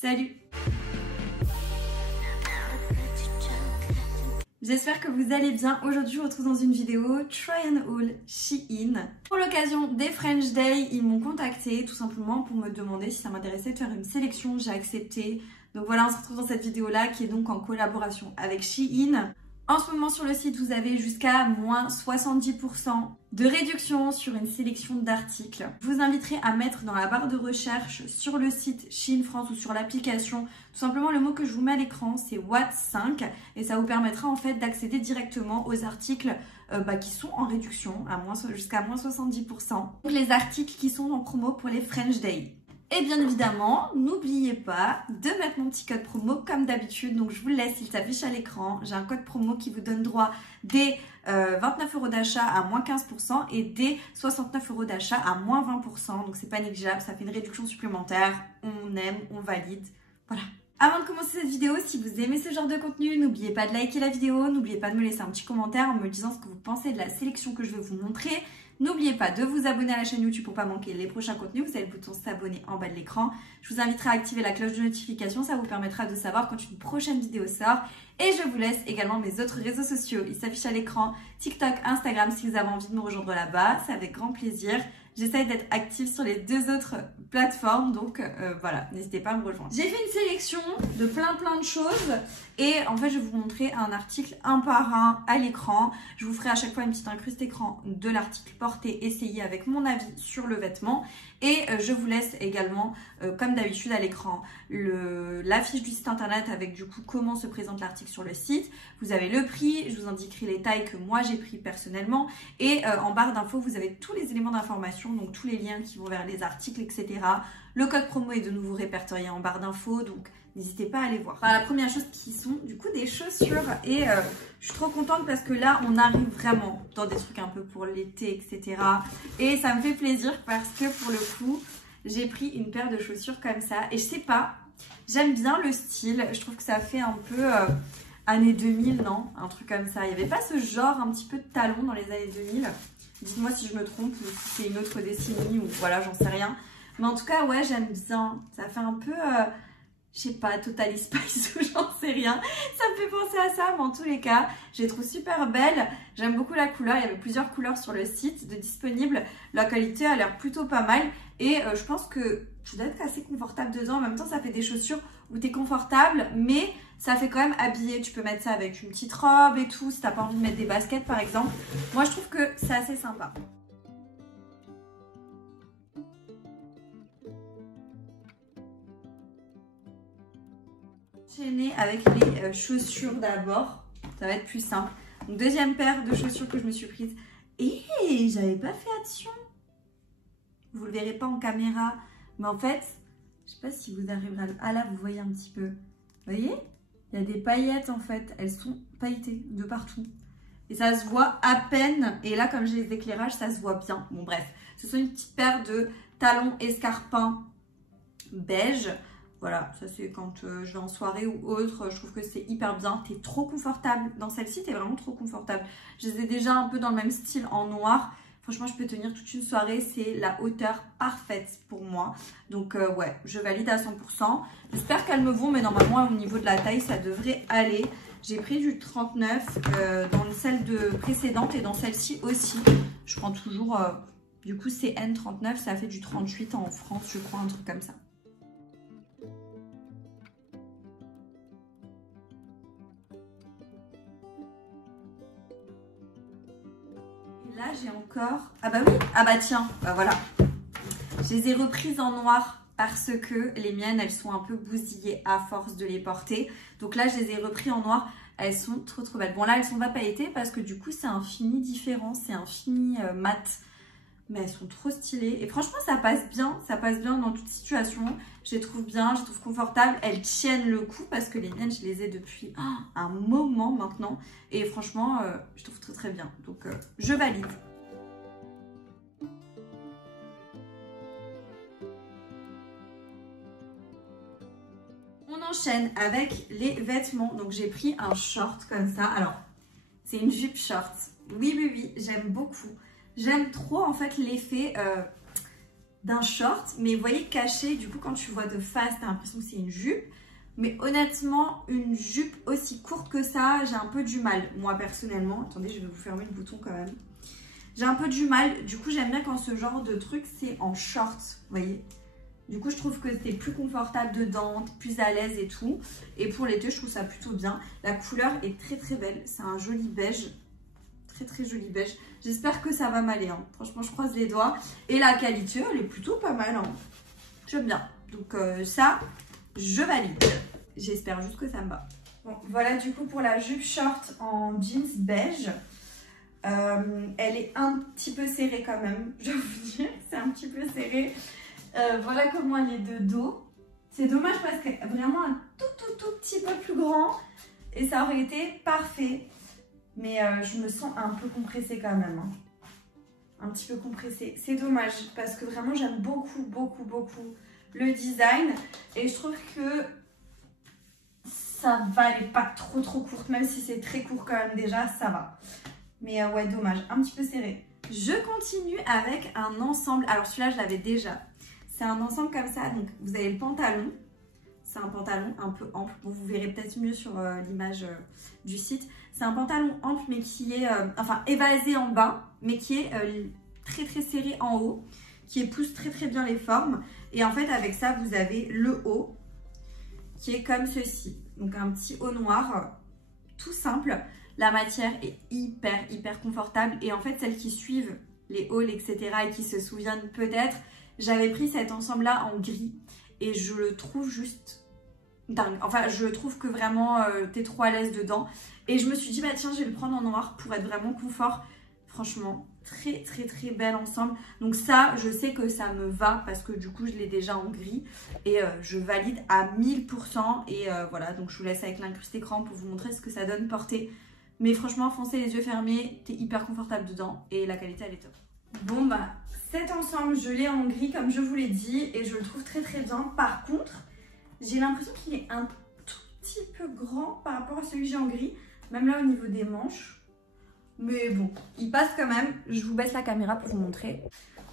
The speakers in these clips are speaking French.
Salut! J'espère que vous allez bien. Aujourd'hui, je vous retrouve dans une vidéo Try and Haul Shein. Pour l'occasion des French Day, ils m'ont contacté tout simplement pour me demander si ça m'intéressait de faire une sélection. J'ai accepté. Donc voilà, on se retrouve dans cette vidéo-là qui est donc en collaboration avec Shein. En ce moment sur le site, vous avez jusqu'à moins 70% de réduction sur une sélection d'articles. Je vous inviterai à mettre dans la barre de recherche sur le site Shein France ou sur l'application, tout simplement le mot que je vous mets à l'écran, c'est Watt5 et ça vous permettra en fait d'accéder directement aux articles qui sont en réduction jusqu'à moins 70%. Donc les articles qui sont en promo pour les French Day. Et bien évidemment, n'oubliez pas de mettre mon petit code promo comme d'habitude. Donc je vous le laisse, il s'affiche à l'écran. J'ai un code promo qui vous donne droit des 29 € d'achat à moins 15% et des 69 € d'achat à moins 20%. Donc c'est pas négligeable, ça fait une réduction supplémentaire. On aime, on valide. Voilà. Avant de commencer cette vidéo, si vous aimez ce genre de contenu, n'oubliez pas de liker la vidéo. N'oubliez pas de me laisser un petit commentaire en me disant ce que vous pensez de la sélection que je vais vous montrer. N'oubliez pas de vous abonner à la chaîne YouTube pour ne pas manquer les prochains contenus. Vous avez le bouton s'abonner en bas de l'écran. Je vous inviterai à activer la cloche de notification. Ça vous permettra de savoir quand une prochaine vidéo sort. Et je vous laisse également mes autres réseaux sociaux. Ils s'affichent à l'écran. TikTok, Instagram si vous avez envie de me rejoindre là-bas. C'est avec grand plaisir. J'essaie d'être active sur les deux autres plateformes. Donc voilà, n'hésitez pas à me rejoindre. J'ai fait une sélection de plein de choses. Et en fait, je vais vous montrer un article un par un à l'écran. Je vous ferai à chaque fois une petite incruste écran de l'article porté, essayé avec mon avis sur le vêtement. Et je vous laisse également, comme d'habitude à l'écran, la fiche du site internet avec du coup comment se présente l'article sur le site. Vous avez le prix, je vous indiquerai les tailles que moi j'ai pris personnellement. Et en barre d'infos, vous avez tous les éléments d'information, donc tous les liens qui vont vers les articles, etc. Le code promo est de nouveau répertorié en barre d'infos, donc n'hésitez pas à aller voir. Enfin, la première chose qui sont du coup des chaussures et je suis trop contente parce que là on arrive vraiment dans des trucs un peu pour l'été, etc. Et ça me fait plaisir parce que pour le coup j'ai pris une paire de chaussures comme ça et je sais pas, j'aime bien le style, je trouve que ça fait un peu années 2000, non? Un truc comme ça. Il n'y avait pas ce genre un petit peu de talon dans les années 2000. Dites-moi si je me trompe ou si c'est une autre décennie ou voilà, j'en sais rien. Mais en tout cas, ouais, j'aime bien. Ça fait un peu, je sais pas, Totally Spice ou j'en sais rien. Ça me fait penser à ça, mais en tous les cas, je les trouve super belles. J'aime beaucoup la couleur. Il y avait plusieurs couleurs sur le site de disponibles. La qualité a l'air plutôt pas mal. Et je pense que tu dois être assez confortable dedans. En même temps, ça fait des chaussures où tu es confortable, mais ça fait quand même habillé. Tu peux mettre ça avec une petite robe et tout, si tu n'as pas envie de mettre des baskets, par exemple. Moi, je trouve que c'est assez sympa. Enchaîner avec les chaussures d'abord, ça va être plus simple. Donc, deuxième paire de chaussures que je me suis prise et j'avais pas fait attention. Vous le verrez pas en caméra, mais en fait, je sais pas si vous arriverez à... Ah là, vous voyez un petit peu. Vous voyez? Il y a des paillettes en fait, elles sont pailletées de partout. Et ça se voit à peine. Et là, comme j'ai les éclairages, ça se voit bien. Bon bref, ce sont une petite paire de talons escarpins beige. Voilà, ça c'est quand je vais en soirée ou autre, je trouve que c'est hyper bien. T'es trop confortable. Dans celle-ci, t'es vraiment trop confortable. Je les ai déjà un peu dans le même style en noir. Franchement, je peux tenir toute une soirée. C'est la hauteur parfaite pour moi. Donc ouais, je valide à 100%. J'espère qu'elles me vont, mais normalement, au niveau de la taille, ça devrait aller. J'ai pris du 39 dans celle précédente et dans celle-ci aussi. Je prends toujours, du coup, c'est N39. Ça fait du 38 en France, je crois, un truc comme ça. Là, j'ai encore... Ah bah oui, ah bah tiens, bah voilà. Je les ai reprises en noir parce que les miennes, elles sont un peu bousillées à force de les porter. Donc là, je les ai repris en noir. Elles sont trop belles. Bon là, elles sont pas pailletées parce que du coup, c'est un fini différent. C'est un fini mat. Mais elles sont trop stylées. Et franchement, ça passe bien. Ça passe bien dans toute situation. Je les trouve bien, je les trouve confortables. Elles tiennent le coup parce que les miennes, je les ai depuis un moment maintenant. Et franchement, je trouve très bien. Donc, je valide. On enchaîne avec les vêtements. Donc, j'ai pris un short comme ça. Alors, c'est une jupe short. Oui, j'aime beaucoup. J'aime trop en fait l'effet d'un short, mais vous voyez caché, du coup quand tu vois de face, t'as l'impression que c'est une jupe. Mais honnêtement, une jupe aussi courte que ça, j'ai un peu du mal, moi personnellement. Attendez, je vais vous fermer le bouton quand même. J'ai un peu du mal, du coup j'aime bien quand ce genre de truc c'est en short, vous voyez. Du coup je trouve que c'est plus confortable dedans, plus à l'aise et tout. Et pour l'été je trouve ça plutôt bien. La couleur est très très belle, c'est un joli beige. Très joli beige. J'espère que ça va m'aller, hein. Franchement je croise les doigts. Et la qualité elle est plutôt pas mal, hein. J'aime bien. Donc ça, je valide. J'espère juste que ça me va. Bon, voilà du coup pour la jupe short en jeans beige. Elle est un petit peu serrée quand même, je vais vous dire, c'est un petit peu serré. Voilà comment elle est de dos. C'est dommage parce qu'elle est vraiment un tout petit peu plus grand et ça aurait été parfait. Mais je me sens un peu compressée quand même, hein. Un petit peu compressée. C'est dommage parce que vraiment j'aime beaucoup le design et je trouve que ça va, elle est pas trop courte, même si c'est très court quand même déjà, ça va. Mais ouais, dommage, un petit peu serré. Je continue avec un ensemble. Alors celui-là, je l'avais déjà. C'est un ensemble comme ça. Donc vous avez le pantalon. C'est un pantalon un peu ample. Bon, vous verrez peut-être mieux sur l'image du site. C'est un pantalon ample, mais qui est enfin évasé en bas, mais qui est très serré en haut, qui épouse très bien les formes. Et en fait, avec ça, vous avez le haut qui est comme ceci. Donc un petit haut noir, tout simple. La matière est hyper confortable. Et en fait, celles qui suivent les hauls, etc. et qui se souviennent peut-être, j'avais pris cet ensemble-là en gris. Et je le trouve juste dingue. Enfin, je trouve que vraiment, t'es trop à l'aise dedans. Et je me suis dit, bah tiens, je vais le prendre en noir pour être vraiment confort. Franchement, très bel ensemble. Donc ça, je sais que ça me va parce que du coup, je l'ai déjà en gris. Et je valide à 1000%. Et voilà, donc je vous laisse avec l'incrusté écran pour vous montrer ce que ça donne porté. Mais franchement, foncez les yeux fermés, t'es hyper confortable dedans et la qualité, elle est top. Bon bah, cet ensemble, je l'ai en gris comme je vous l'ai dit et je le trouve très bien. Par contre, j'ai l'impression qu'il est un tout petit peu grand par rapport à celui que j'ai en gris. Même là au niveau des manches. Mais bon, il passe quand même. Je vous baisse la caméra pour vous montrer.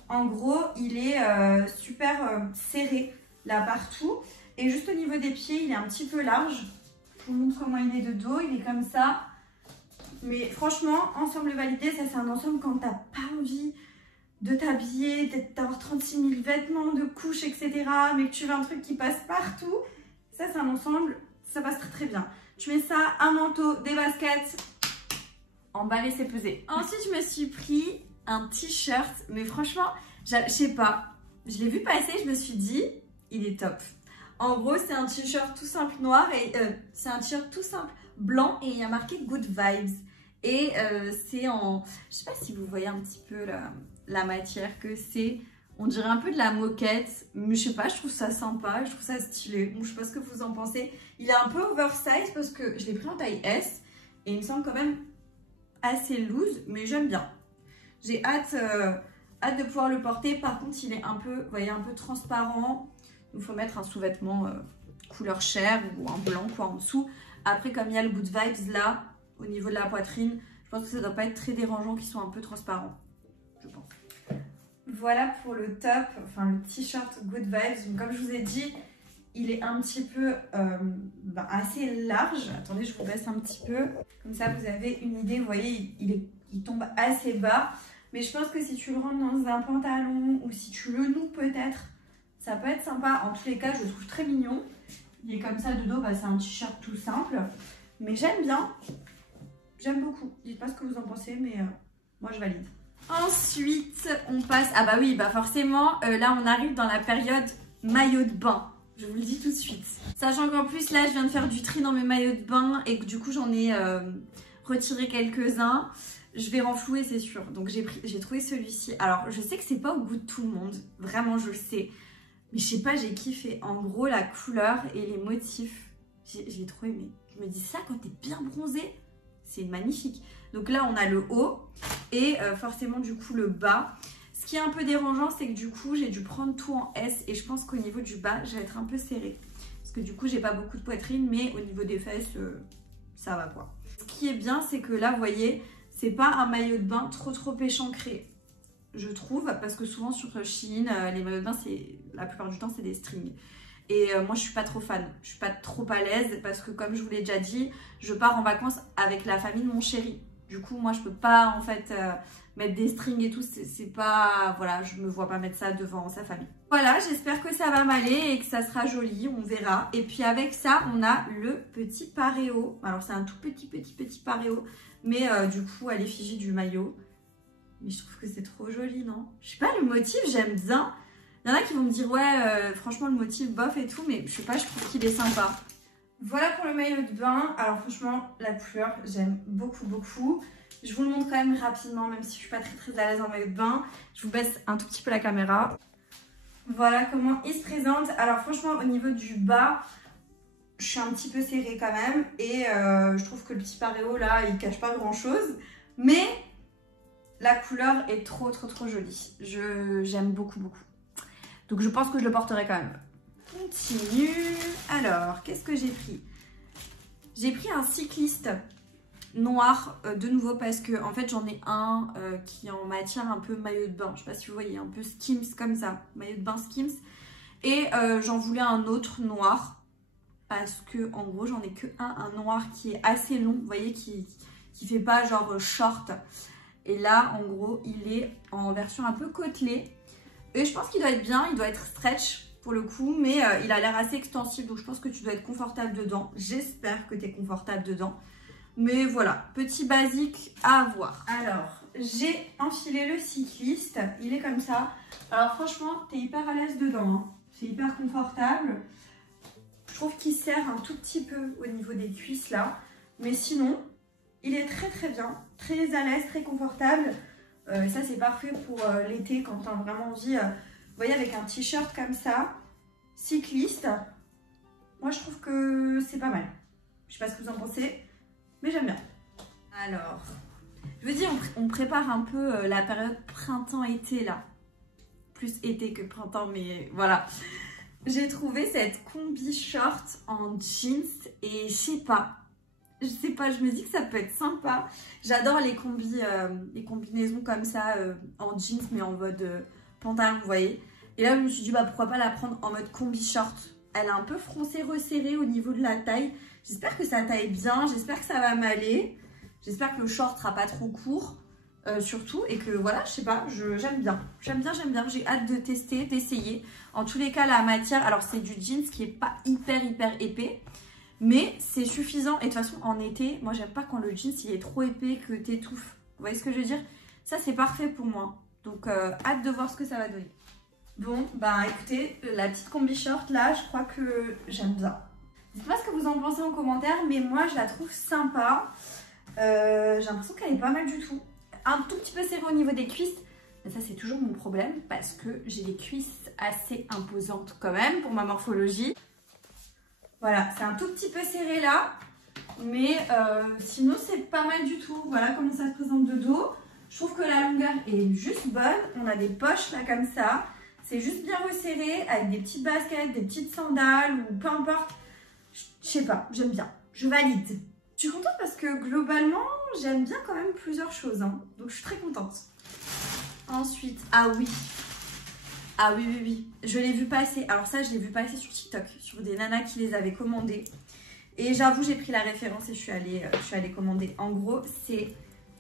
En gros, il est super serré là partout. Et juste au niveau des pieds, il est un petit peu large. Je vous montre comment il est de dos. Il est comme ça. Mais franchement, ensemble validé, ça c'est un ensemble quand t'as pas envie de t'habiller, d'avoir 36 000 vêtements, de couches, etc. Mais que tu veux un truc qui passe partout. Ça c'est un ensemble, ça passe très bien. Tu mets ça, un manteau, des baskets, emballer c'est pesé. Ensuite je me suis pris un t-shirt, mais franchement, je sais pas, je l'ai vu passer, je me suis dit, il est top. En gros c'est un t-shirt tout simple noir et c'est un t-shirt tout simple blanc et il y a marqué Good Vibes. Et c'est en, je sais pas si vous voyez un petit peu la matière que c'est. On dirait un peu de la moquette, mais je sais pas, je trouve ça sympa, je trouve ça stylé. Bon, je sais pas ce que vous en pensez. Il est un peu oversize parce que je l'ai pris en taille S et il me semble quand même assez loose, mais j'aime bien. J'ai hâte de pouvoir le porter. Par contre, il est un peu, vous voyez, un peu transparent. Il faut mettre un sous-vêtement couleur chair ou un blanc quoi en dessous. Après, comme il y a le Good Vibes là, au niveau de la poitrine, je pense que ça doit pas être très dérangeant qu'ils soient un peu transparents, je pense. Voilà pour le top, enfin le t-shirt Good Vibes. Donc, comme je vous ai dit, il est un petit peu assez large. Attendez, je vous baisse un petit peu. Comme ça, vous avez une idée. Vous voyez, il tombe assez bas. Mais je pense que si tu le rentres dans un pantalon ou si tu le noues peut-être, ça peut être sympa. En tous les cas, je le trouve très mignon. Il est comme ça de dos, bah, c'est un t-shirt tout simple. Mais j'aime bien. J'aime beaucoup. Dites pas ce que vous en pensez, mais moi je valide. Ensuite, on passe... Ah bah oui, bah forcément, là on arrive dans la période maillot de bain. Je vous le dis tout de suite. Sachant qu'en plus, là, je viens de faire du tri dans mes maillots de bain et que du coup, j'en ai retiré quelques-uns. Je vais renflouer, c'est sûr. Donc, j'ai trouvé celui-ci. Alors, je sais que c'est pas au goût de tout le monde. Vraiment, je le sais. Mais je sais pas, j'ai kiffé. En gros, la couleur et les motifs, j'ai trop aimé. Je me dis ça, quand t'es bien bronzé, c'est magnifique. Donc là, on a le haut et forcément, du coup, le bas. Ce qui est un peu dérangeant, c'est que du coup, j'ai dû prendre tout en S et je pense qu'au niveau du bas, je vais être un peu serrée. Parce que du coup, j'ai pas beaucoup de poitrine, mais au niveau des fesses, ça va quoi. Ce qui est bien, c'est que là, vous voyez, c'est pas un maillot de bain trop échancré. je trouve, parce que souvent sur Shein, les maillots de bain, la plupart du temps, c'est des strings. Et moi, je suis pas trop fan, je suis pas trop à l'aise parce que comme je vous l'ai déjà dit, je pars en vacances avec la famille de mon chéri. Du coup, moi, je peux pas en fait mettre des strings et tout, c'est pas... Voilà, je me vois pas mettre ça devant sa famille. Voilà, j'espère que ça va m'aller et que ça sera joli, on verra. Et puis avec ça, on a le petit paréo. Alors, c'est un tout petit paréo, mais du coup, à l'effigie du maillot. Mais je trouve que c'est trop joli, non? Je sais pas, le motif, j'aime bien. Il y en a qui vont me dire, ouais, franchement, le motif, bof et tout, mais je sais pas, je trouve qu'il est sympa. Voilà pour le maillot de bain. Alors franchement, la couleur, j'aime beaucoup. Je vous le montre quand même rapidement, même si je suis pas très à l'aise en maillot de bain. Je vous baisse un tout petit peu la caméra. Voilà comment il se présente. Alors franchement, au niveau du bas, je suis un petit peu serrée quand même. Et je trouve que le petit paréo là, il cache pas grand chose. Mais la couleur est trop jolie. J'aime beaucoup. Donc je pense que je le porterai quand même. Continue. Alors, qu'est-ce que j'ai pris? J'ai pris un cycliste noir de nouveau parce que en fait j'en ai un qui est en matière un peu maillot de bain. Je sais pas si vous voyez, un peu Skims comme ça. Maillot de bain Skims. Et j'en voulais un autre noir parce que en gros j'en ai que un noir qui est assez long. Vous voyez, qui fait pas genre short. Et là en gros il est en version un peu côtelée. Et je pense qu'il doit être bien, il doit être stretch pour le coup, mais il a l'air assez extensif, donc je pense que tu dois être confortable dedans. J'espère que tu es confortable dedans. Mais voilà, petit basique à avoir. Alors, j'ai enfilé le cycliste, il est comme ça. Alors franchement, tu es hyper à l'aise dedans, hein. C'est hyper confortable. Je trouve qu'il serre un tout petit peu au niveau des cuisses là. Mais sinon, il est très bien, très à l'aise, très confortable. Ça c'est parfait pour l'été quand tu as vraiment envie, vous voyez, avec un t-shirt comme ça, cycliste. Moi je trouve que c'est pas mal. Je sais pas ce que vous en pensez, mais j'aime bien. Alors, je vous dis, on prépare un peu la période printemps-été là. Plus été que printemps, mais voilà. J'ai trouvé cette combi short en jeans et je sais pas, je me dis que ça peut être sympa. J'adore les combinaisons comme ça en jeans mais en mode pantalon, vous voyez. Et là je me suis dit bah pourquoi pas la prendre en mode combi short. Elle est un peu froncée, resserrée au niveau de la taille. J'espère que ça taille bien, j'espère que ça va m'aller. J'espère que le short sera pas trop court surtout, et que voilà, je sais pas, j'aime bien. J'aime bien, j'ai hâte de tester, d'essayer. En tous les cas la matière, alors c'est du jeans qui est pas hyper épais. Mais c'est suffisant. Et de toute façon, en été, moi, j'aime pas quand le jeans il est trop épais que t'étouffes. Vous voyez ce que je veux dire? Ça, c'est parfait pour moi. Donc, hâte de voir ce que ça va donner. Bon, bah écoutez, la petite combi short là, je crois que j'aime bien. Dites-moi ce que vous en pensez en commentaire, mais moi, je la trouve sympa. J'ai l'impression qu'elle est pas mal du tout. Un tout petit peu serrée au niveau des cuisses. Mais ça, c'est toujours mon problème parce que j'ai des cuisses assez imposantes quand même pour ma morphologie. Voilà, c'est un tout petit peu serré là, mais sinon c'est pas mal du tout. Voilà comment ça se présente de dos. Je trouve que la longueur est juste bonne. On a des poches là comme ça. C'est juste bien resserré avec des petites baskets, des petites sandales ou peu importe. Je sais pas, j'aime bien. Je valide. Je suis contente parce que globalement, j'aime bien quand même plusieurs choses, hein. Donc je suis très contente. Ensuite, ah oui, je l'ai vu passer. Alors ça, je l'ai vu passer sur TikTok, sur des nanas qui les avaient commandées. Et j'avoue, j'ai pris la référence et je suis allée commander. En gros, c'est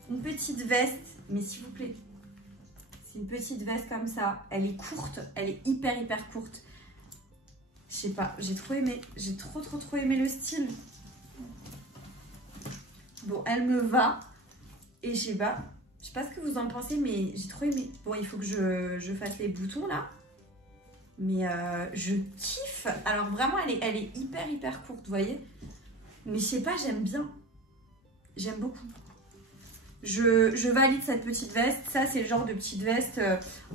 une petite veste, mais s'il vous plaît, c'est une petite veste comme ça. Elle est courte, elle est hyper courte. Je sais pas, j'ai trop aimé. J'ai trop aimé le style. Bon, elle me va. Et je sais pas ce que vous en pensez, mais j'ai trop aimé. Bon, il faut que je fasse les boutons là. Mais je kiffe. Alors vraiment, elle est hyper courte, vous voyez. Mais je sais pas, j'aime bien. J'aime beaucoup. Je valide cette petite veste. Ça, c'est le genre de petite veste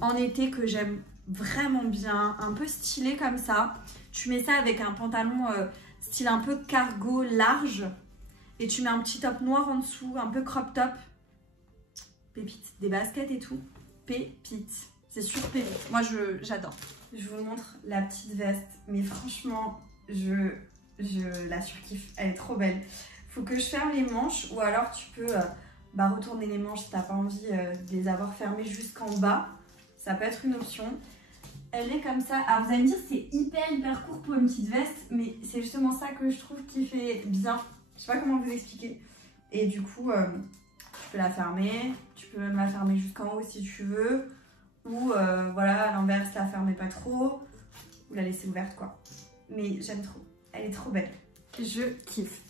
en été que j'aime vraiment bien. Un peu stylé comme ça. Tu mets ça avec un pantalon style un peu cargo large. Et tu mets un petit top noir en dessous, un peu crop top. Pépite. Des baskets et tout. Pépite. C'est sûr pépite. Moi, j'adore. Je vous montre la petite veste. Mais franchement, je la surkiffe. Elle est trop belle. Faut que je ferme les manches ou alors tu peux bah, retourner les manches si t'as pas envie de les avoir fermées jusqu'en bas. Ça peut être une option. Elle est comme ça. Alors vous allez me dire c'est hyper court pour une petite veste, mais c'est justement ça que je trouve qui fait bien. Je sais pas comment vous expliquer. Et du coup, tu peux la fermer. Tu peux même la fermer jusqu'en haut si tu veux. Ou voilà, à l'inverse, la fermer pas trop. Ou la laisser ouverte quoi. Mais j'aime trop. Elle est trop belle. Je kiffe.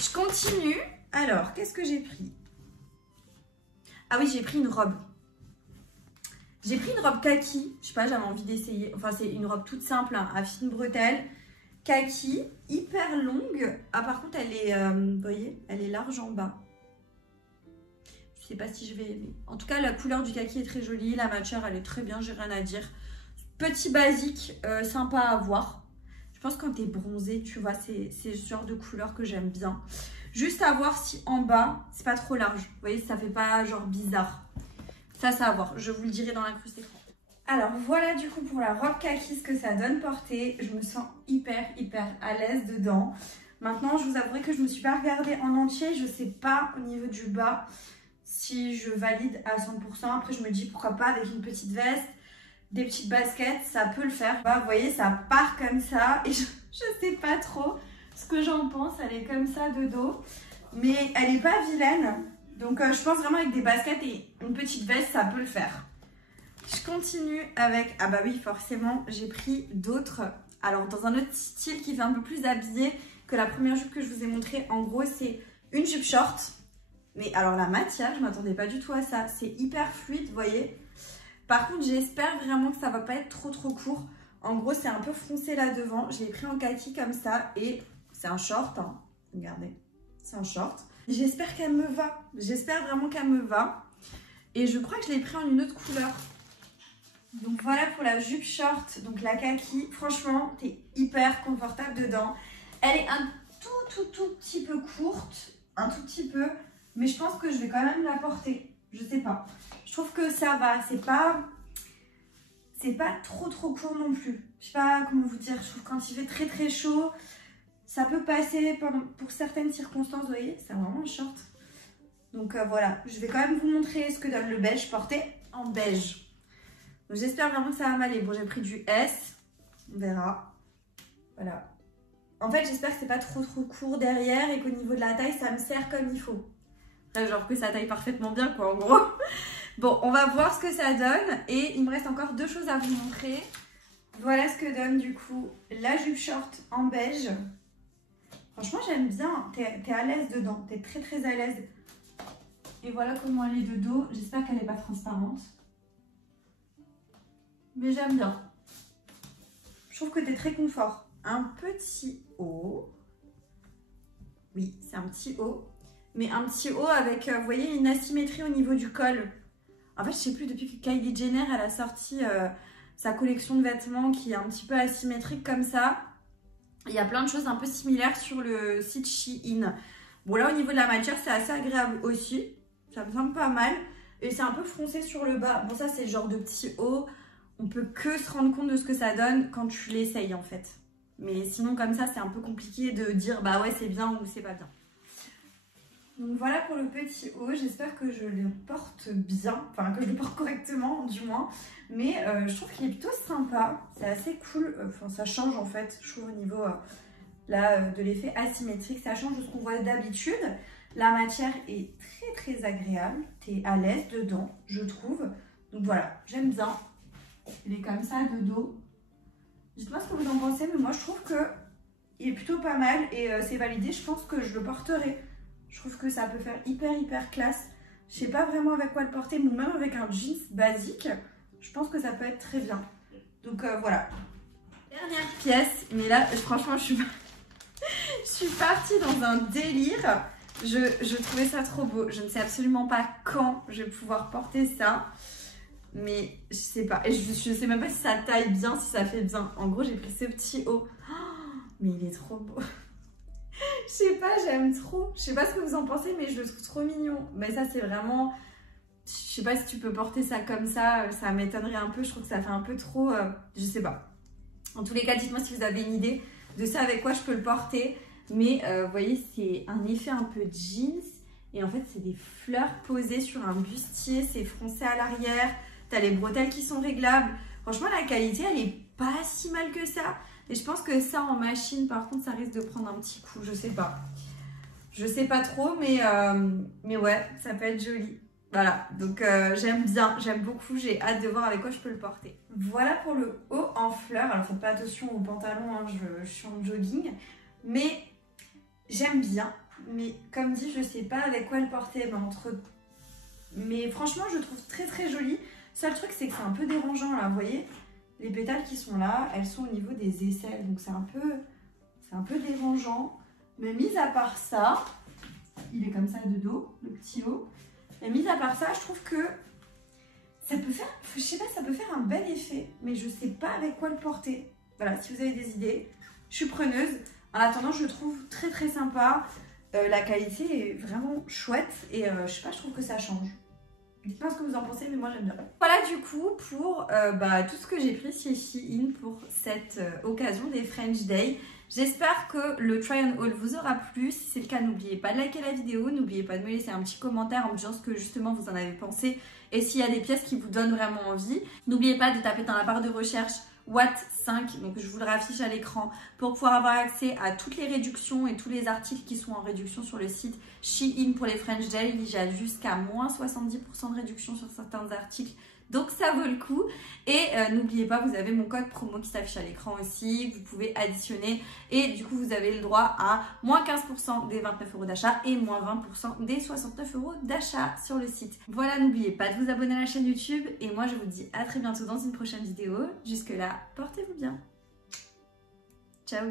Je continue. Alors, qu'est-ce que j'ai pris? Ah oui, j'ai pris une robe. J'ai pris une robe kaki. Je sais pas, j'avais envie d'essayer. Enfin, c'est une robe toute simple, hein, à fines bretelles. Kaki, hyper longue. Ah, par contre, elle est, vous voyez, elle est large en bas. Je sais pas si je vais aimer. En tout cas, la couleur du kaki est très jolie. La matière, elle est très bien, j'ai rien à dire. Petit basique, sympa à voir. Je pense que quand t'es bronzé, tu vois, c'est ce genre de couleur que j'aime bien. Juste à voir si en bas, c'est pas trop large. Vous voyez, ça fait pas genre bizarre. Ça, c'est à voir. Je vous le dirai dans l'incrusté écran. Alors, voilà du coup pour la robe kaki, ce que ça donne portée. Je me sens hyper à l'aise dedans. Maintenant, je vous avouerai que je me suis pas regardée en entier. Je sais pas au niveau du bas si je valide à 100%. Après, je me dis pourquoi pas avec une petite veste, des petites baskets, ça peut le faire. Bah, vous voyez, ça part comme ça et je sais pas trop ce que j'en pense. Elle est comme ça de dos, mais elle est pas vilaine. Donc, je pense vraiment avec des baskets et une petite veste, ça peut le faire. Je continue avec... Ah bah oui, forcément, j'ai pris d'autres. Alors, dans un autre style qui fait un peu plus habillé que la première jupe que je vous ai montrée. En gros, c'est une jupe short. Mais alors, la matière, je m'attendais pas du tout à ça. C'est hyper fluide, vous voyez. Par contre, j'espère vraiment que ça va pas être trop court. En gros, c'est un peu foncé là devant. Je l'ai pris en kaki comme ça et c'est un short. Hein. Regardez, c'est un short. J'espère qu'elle me va. J'espère vraiment qu'elle me va. Et je crois que je l'ai pris en une autre couleur. Donc voilà pour la jupe short, donc la kaki. Franchement, t'es hyper confortable dedans. Elle est un tout petit peu courte. Un tout petit peu. Mais je pense que je vais quand même la porter. Je sais pas. Je trouve que ça va. C'est pas trop court non plus. Je sais pas comment vous dire. Je trouve que quand il fait très chaud, ça peut passer pour certaines circonstances. Vous voyez, c'est vraiment un short. Donc voilà. Je vais quand même vous montrer ce que donne le beige porté en beige. J'espère vraiment que ça va m'aller. Bon, j'ai pris du S. On verra. Voilà. En fait, j'espère que c'est pas trop court derrière et qu'au niveau de la taille, ça me sert comme il faut. Genre que ça taille parfaitement bien, quoi, en gros. Bon, on va voir ce que ça donne. Et il me reste encore deux choses à vous montrer. Voilà ce que donne, du coup, la jupe short en beige. Franchement, j'aime bien. T'es à l'aise dedans. T'es très à l'aise. Et voilà comment elle est de dos. J'espère qu'elle n'est pas transparente. Mais j'aime bien. Je trouve que t'es très confort. Un petit haut. Oui, c'est un petit haut. Mais un petit haut avec, vous voyez, une asymétrie au niveau du col. En fait, je sais plus, depuis que Kylie Jenner, elle a sorti sa collection de vêtements qui est un petit peu asymétrique comme ça. Il y a plein de choses un peu similaires sur le site Shein. Bon, là, au niveau de la matière, c'est assez agréable aussi. Ça me semble pas mal. Et c'est un peu froncé sur le bas. Bon, ça, c'est le genre de petit haut. On peut que se rendre compte de ce que ça donne quand tu l'essayes en fait. Mais sinon comme ça c'est un peu compliqué de dire bah ouais c'est bien ou c'est pas bien. Donc voilà pour le petit haut, j'espère que je le porte bien, enfin que je le porte correctement du moins. Mais je trouve qu'il est plutôt sympa, c'est assez cool, enfin ça change en fait, je trouve au niveau là, de l'effet asymétrique, ça change de ce qu'on voit d'habitude. La matière est très agréable, t'es à l'aise dedans je trouve. Donc voilà, j'aime bien. Il est comme ça de dos. Dites-moi ce que vous en pensez, mais moi je trouve que il est plutôt pas mal et c'est validé. Je pense que je le porterai. Je trouve que ça peut faire hyper classe. Je sais pas vraiment avec quoi le porter, mais même avec un jeans basique, je pense que ça peut être très bien. Donc voilà. Dernière pièce, mais là franchement je suis partie dans un délire. Je trouvais ça trop beau. Je ne sais absolument pas quand je vais pouvoir porter ça. Mais je sais pas, et je sais même pas si ça taille bien, si ça fait bien. En gros j'ai pris ce petit haut, oh, mais il est trop beau. Je sais pas, j'aime trop. Je sais pas ce que vous en pensez, mais je le trouve trop mignon. Mais ça c'est vraiment, je sais pas si tu peux porter ça comme ça m'étonnerait un peu. Je trouve que ça fait un peu trop, je sais pas. En tous les cas, dites-moi si vous avez une idée de ça, avec quoi je peux le porter. Mais vous voyez, c'est un effet un peu jeans. Et en fait, c'est des fleurs posées sur un bustier, c'est froncé à l'arrière. T'as les bretelles qui sont réglables. Franchement, la qualité, elle est pas si mal que ça. Et je pense que ça, en machine, par contre, ça risque de prendre un petit coup. Je sais pas. Je sais pas trop, mais ouais, ça peut être joli. Voilà, donc j'aime bien, j'aime beaucoup. J'ai hâte de voir avec quoi je peux le porter. Voilà pour le haut en fleurs. Alors, faites pas attention au pantalon, hein, je suis en jogging. Mais j'aime bien. Mais comme dit, je sais pas avec quoi le porter. Mais franchement, je trouve très très joli. Seul truc, c'est que c'est un peu dérangeant là, vous voyez. Les pétales qui sont là, elles sont au niveau des aisselles. Donc c'est un peu dérangeant. Mais mis à part ça, il est comme ça de dos, le petit haut. Mais mis à part ça, je trouve que ça peut faire, je sais pas, ça peut faire un bel effet. Mais je sais pas avec quoi le porter. Voilà, si vous avez des idées, je suis preneuse. En attendant, je le trouve très très sympa. La qualité est vraiment chouette et je sais pas, je trouve que ça change. Dites-moi ce que vous en pensez, mais moi j'aime bien. Voilà du coup pour tout ce que j'ai pris chez Shein pour cette occasion des French Day. J'espère que le try on haul vous aura plu. Si c'est le cas, n'oubliez pas de liker la vidéo, n'oubliez pas de me laisser un petit commentaire en me disant ce que justement vous en avez pensé et s'il y a des pièces qui vous donnent vraiment envie. N'oubliez pas de taper dans la barre de recherche Watt 5, donc je vous le raffiche à l'écran pour pouvoir avoir accès à toutes les réductions et tous les articles qui sont en réduction sur le site Shein pour les French Day. J'ai jusqu'à moins 70% de réduction sur certains articles, donc ça vaut le coup. Et n'oubliez pas, vous avez mon code promo qui s'affiche à l'écran aussi, vous pouvez additionner et du coup vous avez le droit à moins 15% des 29 € d'achat et moins 20% des 69 € d'achat sur le site. Voilà, n'oubliez pas de vous abonner à la chaîne YouTube et moi je vous dis à très bientôt dans une prochaine vidéo. Jusque là, portez-vous bien. Ciao.